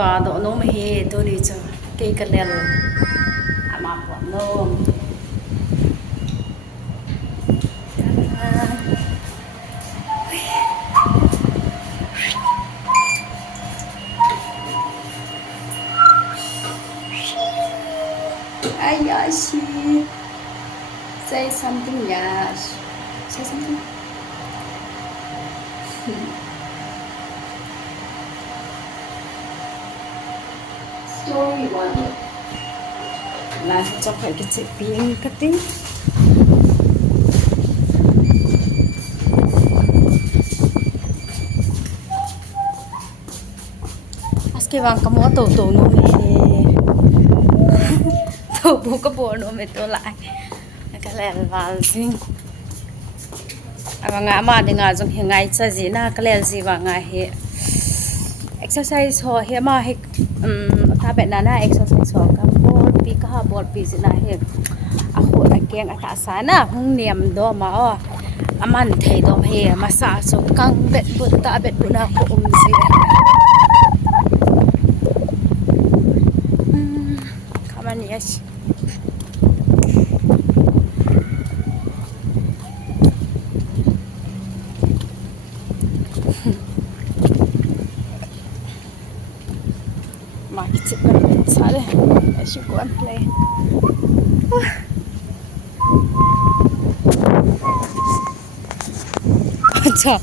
Vadoh nó mà he tôi đi cho cây kalel mà bọn nó ay yes say something yes say something story one là cho phải cái chữ tiếng cắt tiếng cái vàng có múa tổ tổ nó mẹ tổ bố có bộ nó mẹ tổ lại cái này là vàng xinh và ngã mà thì ngã dùng hiện ngày sao gì na cái này gì và ngã hệ exercise ho hệ mà hệ ta bên na exercise ho cái ball pi gì na hệ à khổ là keng à ta sa na hung niệm đó mà aman thấy đó hệ mà sa so căng bet bút ta bet bút na ko gì yes mà cái chip này sao đấy I should go and play trời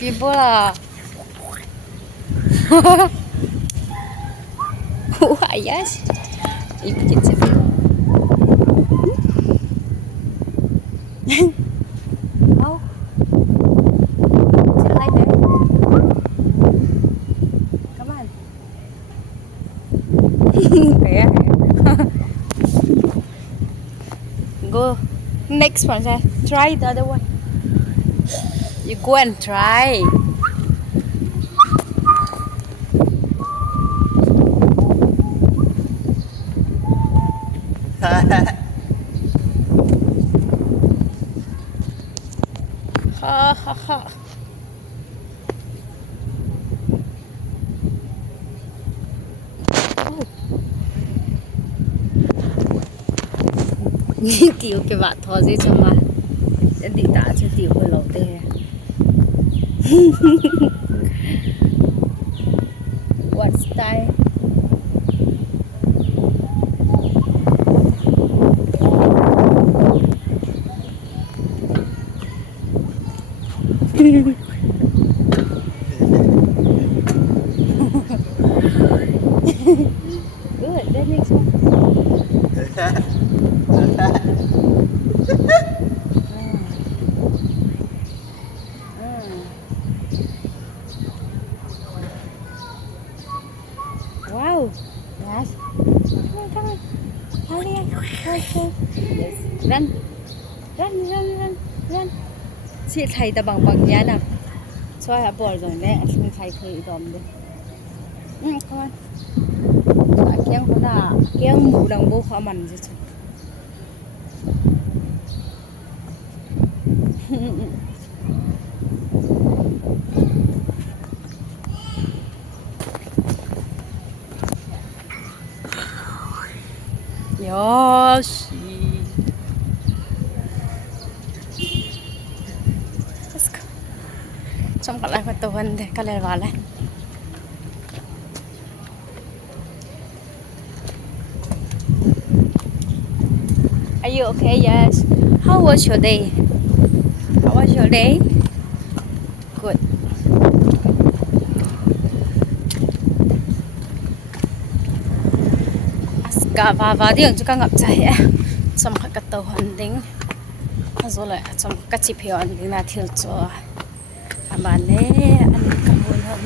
people à why yes you can get it oh sit like that come on yeah go next one try the other one you go and try ha ha ha tiểu cái bạn thò gì cho mà sẽ đi tạ cho tiểu hơi lâu tê what style good that makes sense wow yes come on hurry up okay yes run chị thầy ta bằng nhá nào xoay hạ bò rồi đấy anh thầy thầy đom đi come on kiang na kiang mu dang bo kha man je yes let's go trong cả lại phải tàu hình để cái này vào này are you okay yes how was your day how was your day good cả và tiếng cho các ngập chạy xong các tàu hình tính rồi lại xong các chi phí hình tính là thiếu cho mà nè anh cảm ơn hơn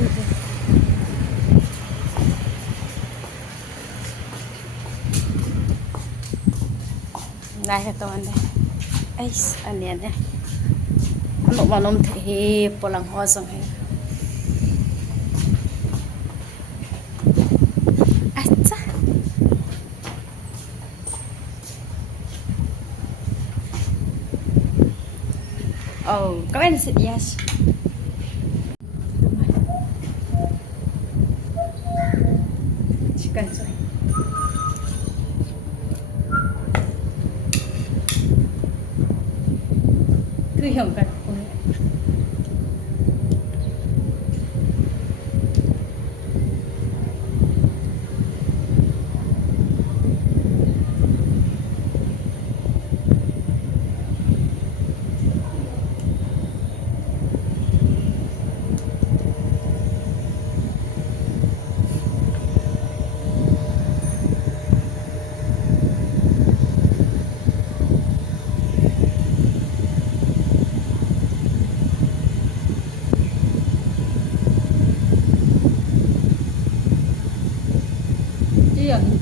này cái tàu này ấy anh nè nè một món nôm thì bỏ lằng hoa xong hết oh, go ahead and sit, yes. chicken soy cứ hiểu cần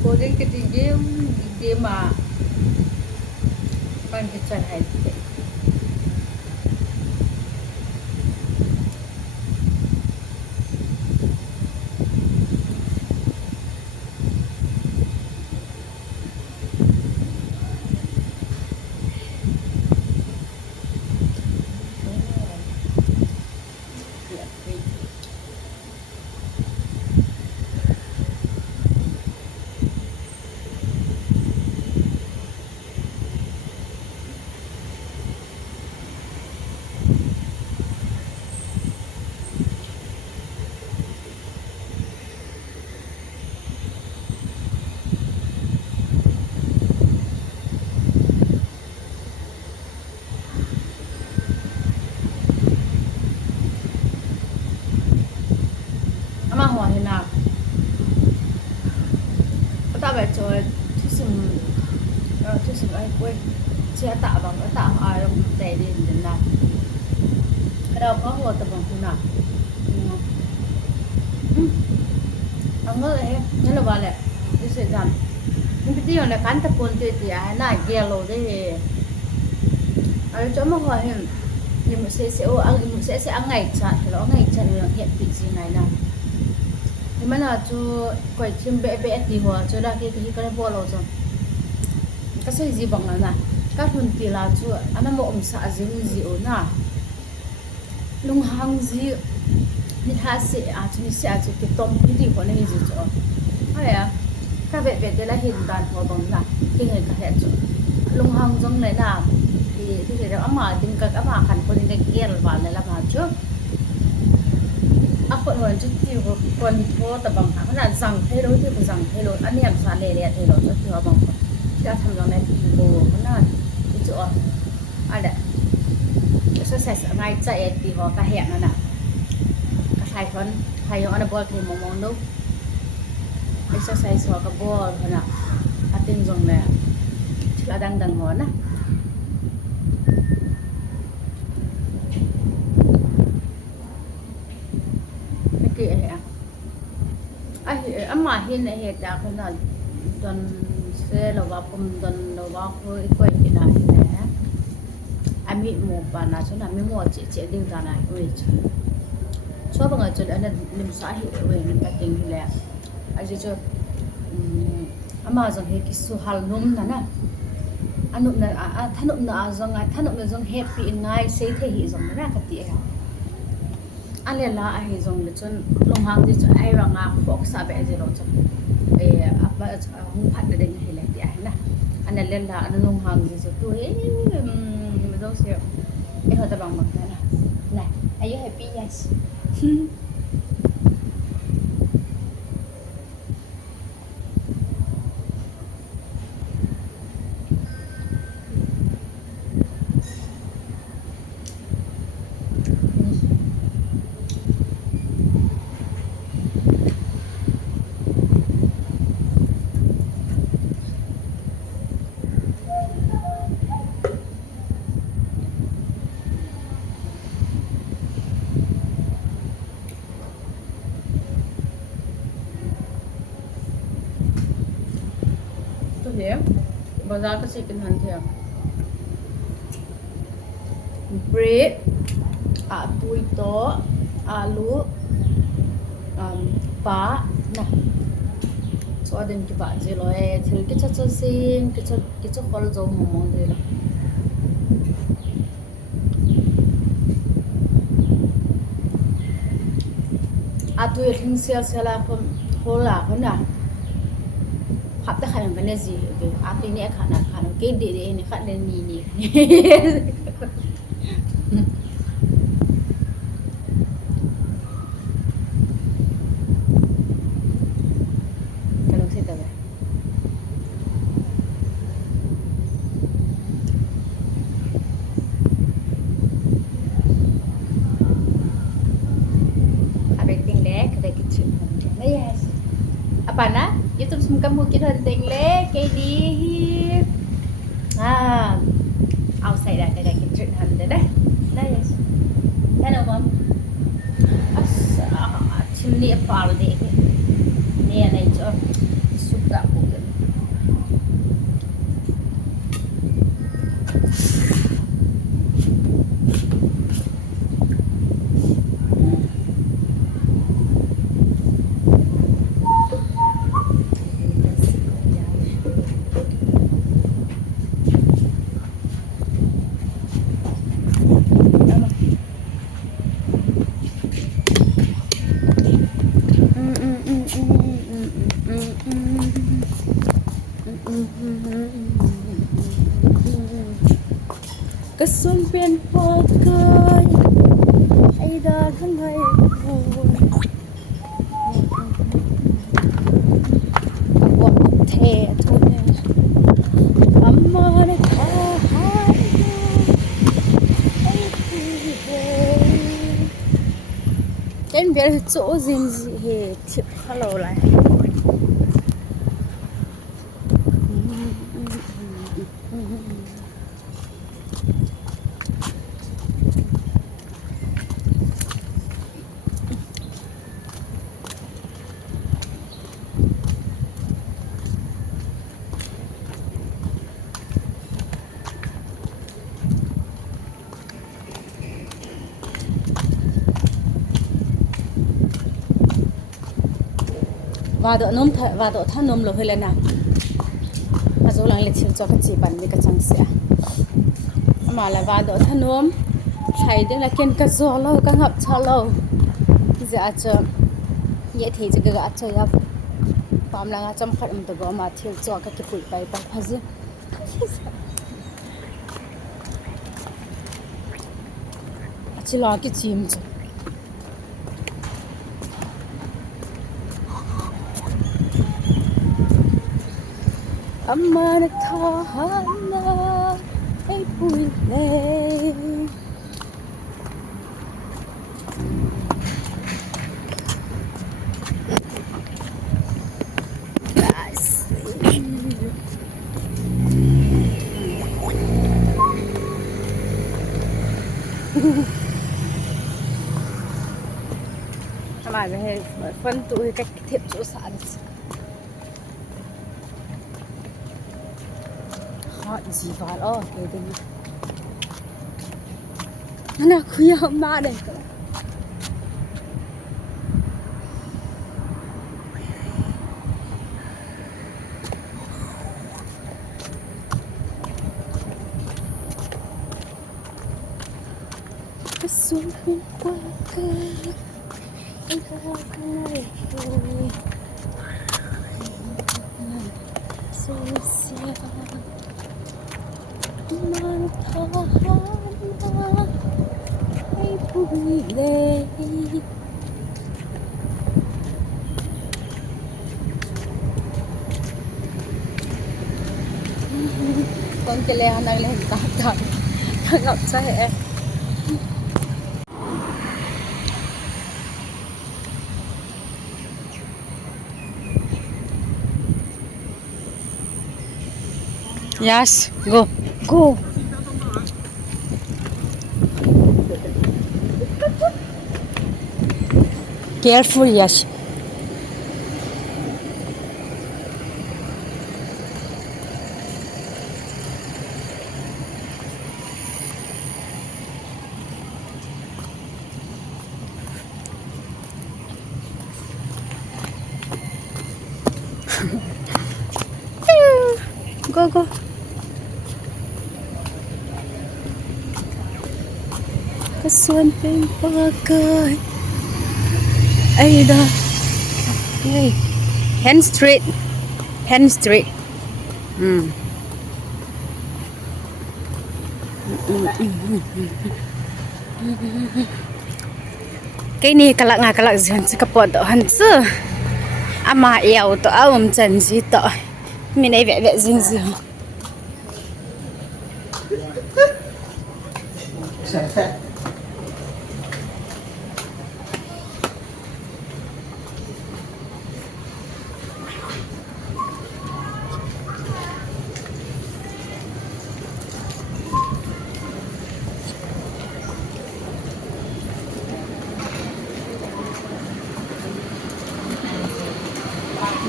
cô đến cái gì mà con cái chân hay mà hỏi thế nào ta phải chơi thứ sừng ai quên chia tạo bằng cái tạo ai đâu để đến nào cái đâu có hồ tập bằng thế nào ang ngỡ đấy nhớ là vào lại cái sự giảm nhưng cái điều này cán tập quân thì ai này yellow đấy ở chỗ mà hỏi hình nhưng mà sẽ ăn ngày chặn thì nó ngày chặn là hiện vị gì này nào thì mà là cho quay chim bé bé thì hòa cho ra cái bộ lâu rồi cái sự gì bằng là các phần thì là cho anh mà xả gì ổn à lung hang gì như thế sẽ cho cái tôm cái gì của này gì cho hay à các bé bé đây là hiện đại hòa bằng là cái này cả hệ cho lung hang giống này nào thì cái đó mà tính các mà khăn của những cái kia là này là mà trướcคนวันจุดที่คนโทษแต่บางครั้งขนาดสั่งให้รถที่สั่งให้รถอันนี้อันสารเลยให้รถก็ถือว่าบางคนที่ทำตรงนั้นโบขนาดที่จุดอะไรก็ใส่ง่ายใจตีหัวกระแหงนั่นน่ะกระชายคนไทยยังอันบอลเทมมองดูไอ้ใส่หัวกระบอลขนาดอันติ้งตรงนี้ที่เราดังหัวนะmà hiện nay hiện tại con là tuần xe là vào cùng tuần là vào khơi quay cái này nè anh bị một bà nào chỗ nào mới mua chị đi ra này ơi số bằng người chỗ đó là niềm xã hội về niềm cái tình thì lẹ anh chỉ cho mà rằng cái số hal nôm nè anh nôm là thanh nôm là rằng happy ngay sẽ thể hiện rằng nó là cái gì anh lên là ai dùng để cho lồng hàng thì cho ai rằng phok sa bé gì đó cho apa hung phát để đánh hay là thì ai nè anh lên là anh lồng hàng gì cho tôi mình đâu xíu em hơi tập bằng mặt này are you happy yes bazaar kasi kinhan thiya bread tui to alu pa na so adem ki ba je lo e thil ki cha sing ki cha khol zo mong de la tui thing sel sela khom hola khona khắp tất cả cái gì về áp đi nè khả năng cái để này khả năng nhì cái lúc thế nào ting lek kada kitchen yes apa na YouTube semua kamu kita ting lek kayak di outside ada kada kitchen handa dah yes hello mom chimney apal de ni ana jo suka bukan Kesun pen pakai Aida kangai Aku teh tu ni Amar kahai Kan biar chỗ gì he thiệp hello lại Vadoh thanop lo helena azolang le thil cho ka chi ban mi ka chang sia amala Vadoh thanop thai de la ken ka zo lo ka ngap cha lo ja cha ye thei je ga cha ya pam la nga cham khat um to go ma thil cho ka ki pui pai pa phaji achila ki chim chu Amar thahana ai pui le Mà về phân tụi cách thiệp chỗ sản họ gì vào đó cái gì nó khuya hôm nay đây cái xuống bên qua cây anh ta này Susia Mar thahana ai pui le con cái leo này lên cả thật ngọc say Yes, go. Careful, yes. Go. Kasuan peng pakai Aida. Hey, hand straight. hamstring cái này kalak kalak dân sẽ cấp bọt hẳn chứ ama eo to ông chân gì to mình này vẽ vẽ riêng riêng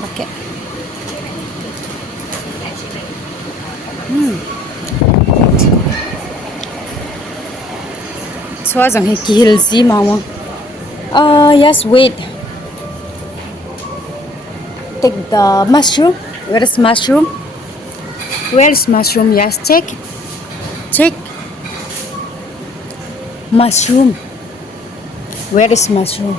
pakai so rằng hay kill gì mà yes wait take the mushroom where is mushroom yes check mushroom where is mushroom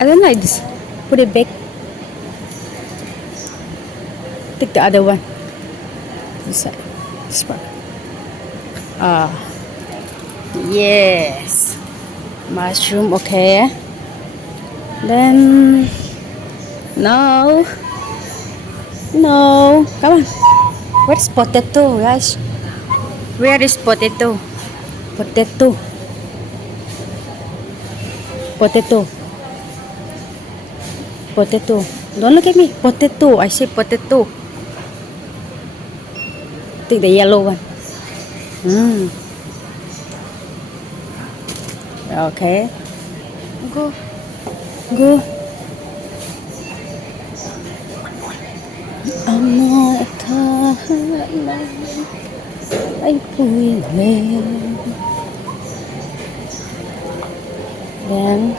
I don't like this. Put it back. Take the other one. This side. This part. Yes. Mushroom, okay. Then no. Come on. Where's potato, guys? Where is potato? Potato. Don't look at me. Potato. I say potato. Take the yellow one. Okay. Go. I'm not tired. I feel then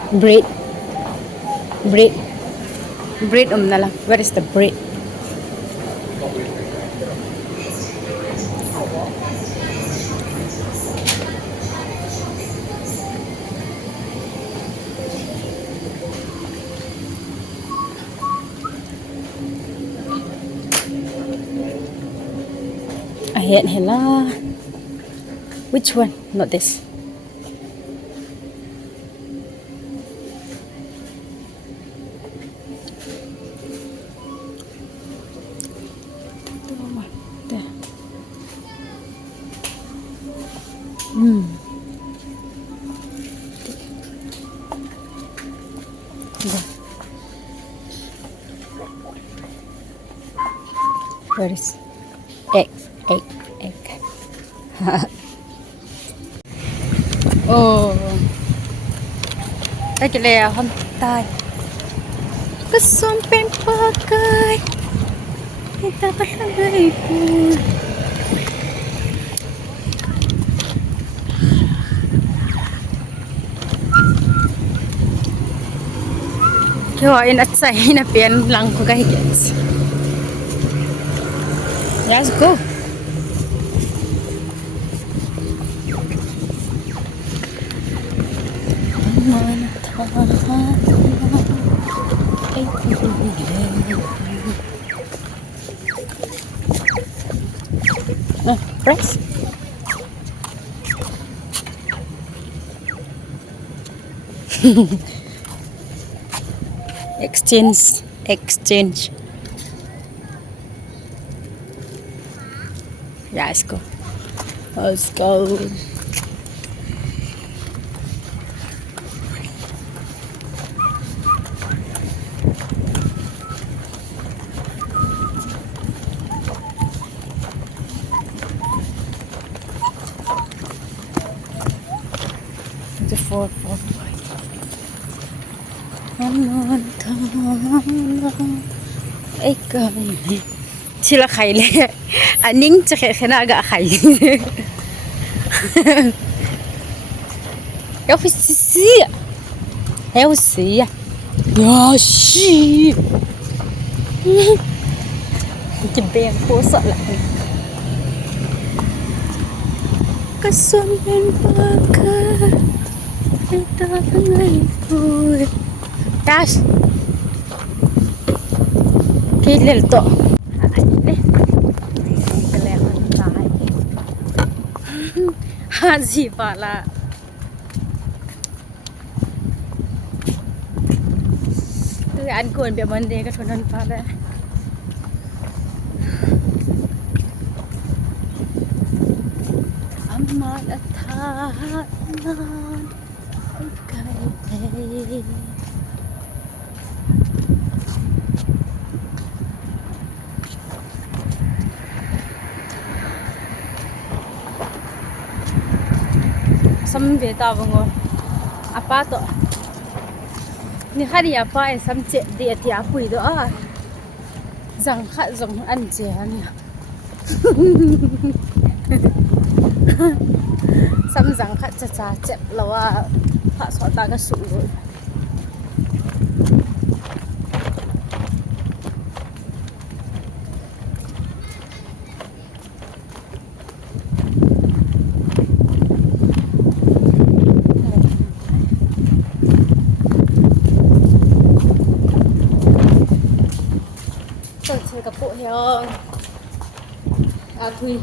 bread na lang. Where is the bread? Ayan hela. Which one? Not this. Where is egg? Oh, đây chỉ là hôm tay cái xôm pen pakai kita pakai kaya inat sa hinapian lang ko kahit guys. Let's go. Press. Exchange. Yeah, let's go. The 4, 4, 5. Sila kaile. Aning cakap kena agak kaile. Eu preciso. Eu sei. Yoshi. Que bem posa lah. Kesun ben bakar. Kita pengen Tash. Kalel to. Kalel tayo. Haji pala. Tôi ăn cuốn bị vấn đề cái thuần ăn phá đấy. Amma đã tha nan cái thế. Sam về tao vào ngồi. Apa to? Ni hari apa ai sam cek dia ti apui do. Zang khat zong an che ni. Sam zang khat cha cha chep lawa pha so ta ka su rồi. Tôi gặp bộ heo thui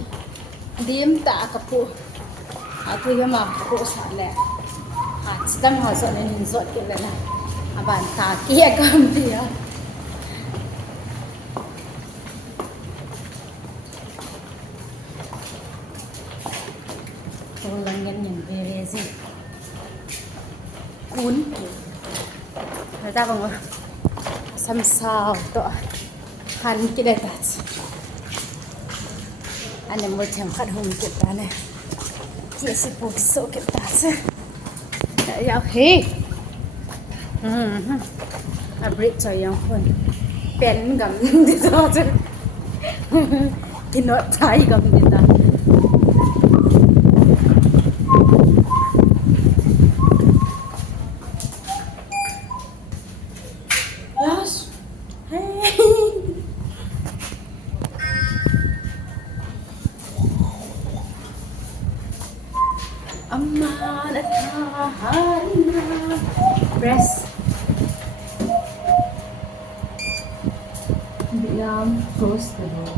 điếm tạ gặp bộ thui mà bộ sản lẹ đang hỏi dọn nên hình dọn kiểu này bàn tà kia cầm gì á tôi lần nhìn về gì cuốn người ta còn xăm sao tọa han cái đây thật anh em mới thèm khát hùng kiểu ta này chị sẽ buộc số kiểu ta chứ Dạ hì break cho yang pun pen gam di so chứ thì nó trái gam di ta yes hey Amma harina press close the door